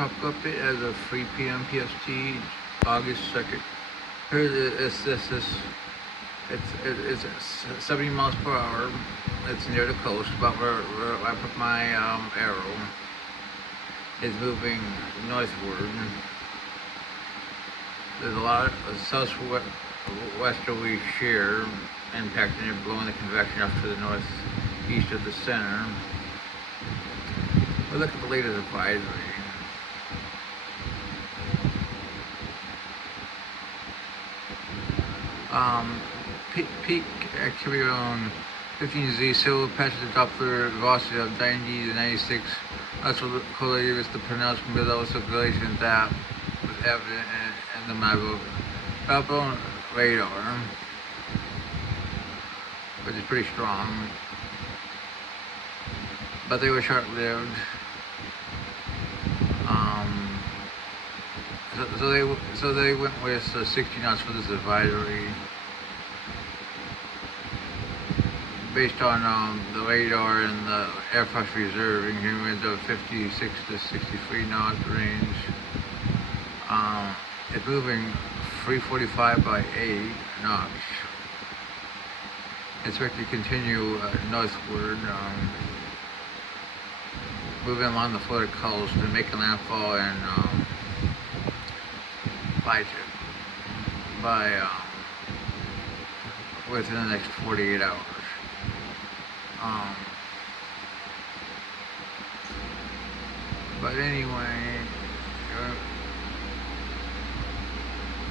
pop update as of 3 p.m. PST, August 2nd. Here it's 70 miles per hour. It's near the coast, about where I put my arrow. It's moving northward. There's a lot of southwesterly shear impacting it, blowing the convection up to the northeast of the center. We'll look at the latest advisory. Peak activity around 15Z, so passes the Doppler velocity of 90 to 96. Also correlated with the pronounced mid-level circulation that was evident in the Melbourne radar, which is pretty strong. But they were short-lived. So they went with 60 knots for this advisory, based on the radar and the Air Force Reserve, in the 56 to 63 knot range. It's moving 345 by 8 knots. It's expected to continue northward, moving along the Florida coast and making landfall in within the next 48 hours. But anyway,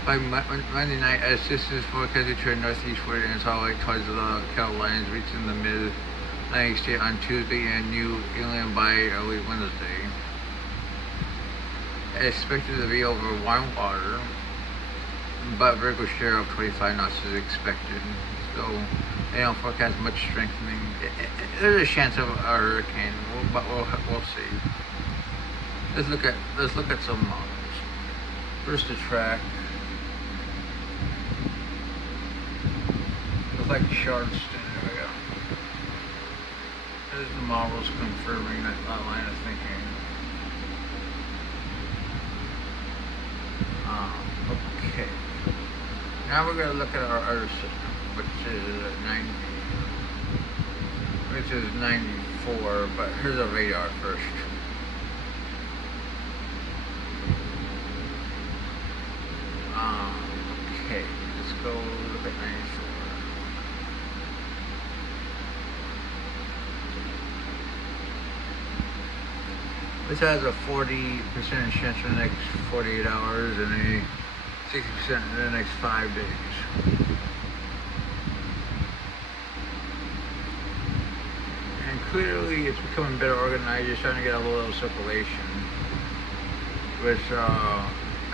by Monday night, as this is forecasted to turn northeastward and it's all like towards the Carolinas, reaching the mid-Atlantic state on Tuesday and New England by early Wednesday. It's expected to be over warm water, but vertical shear of 25 knots is expected. So they don't forecast much strengthening. There's a chance of a hurricane, but we'll see. Let's look at some models. First, the track. Looks like Charleston. There we go. There's the models confirming that line of thinking. Okay. Now we're going to look at our Earth system, which is 94. But here's a radar first. Okay, let's go look at 94. This has a 40% chance for the next 48 hours and a 60% in the next 5 days. And clearly it's becoming better organized. You're starting to get a little circulation, with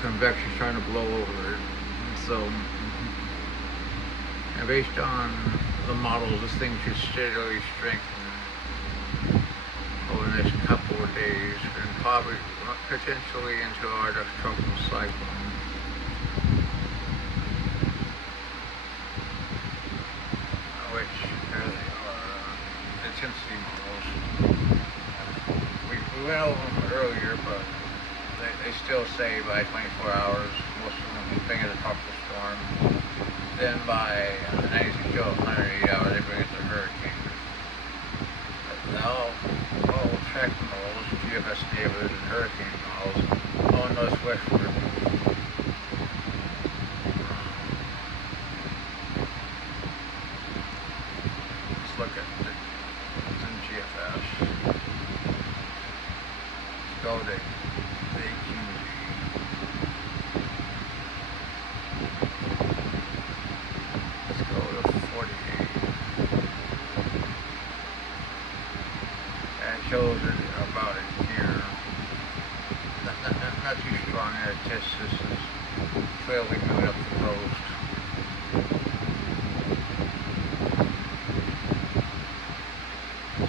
convection trying to blow over it. So, and based on the models, this thing should steadily strengthen over the next couple of days, and probably potentially into our next tropical cyclone. Which are intensity models. We went over them earlier, but they still say by 24 hours, most of them bring it a tropical storm. Then by 96 to 108 hours, they bring it to hurricane. Now, all track models, GFS neighborhoods, and hurricane models, all northwestward. Let's look at what's in GFS. Let's go to the 18G. Let's go to 48. And it shows it about it here. Not too strong there. This is clearly moving up the coast.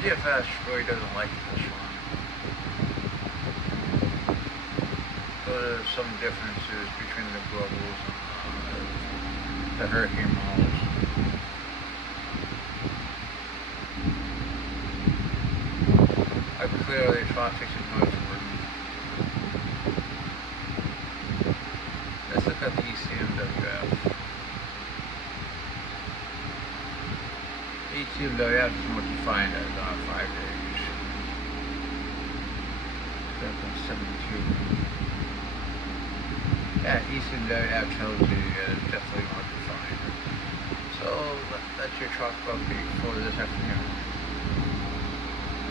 GFS really doesn't like this one. So there's some differences between the globals and the hurricane models. Clearly, traffic is northward. ECWF is more defined as 5 days. That's on 72. Yeah, ECWF tells you definitely more defined. So that's your talk about for this afternoon.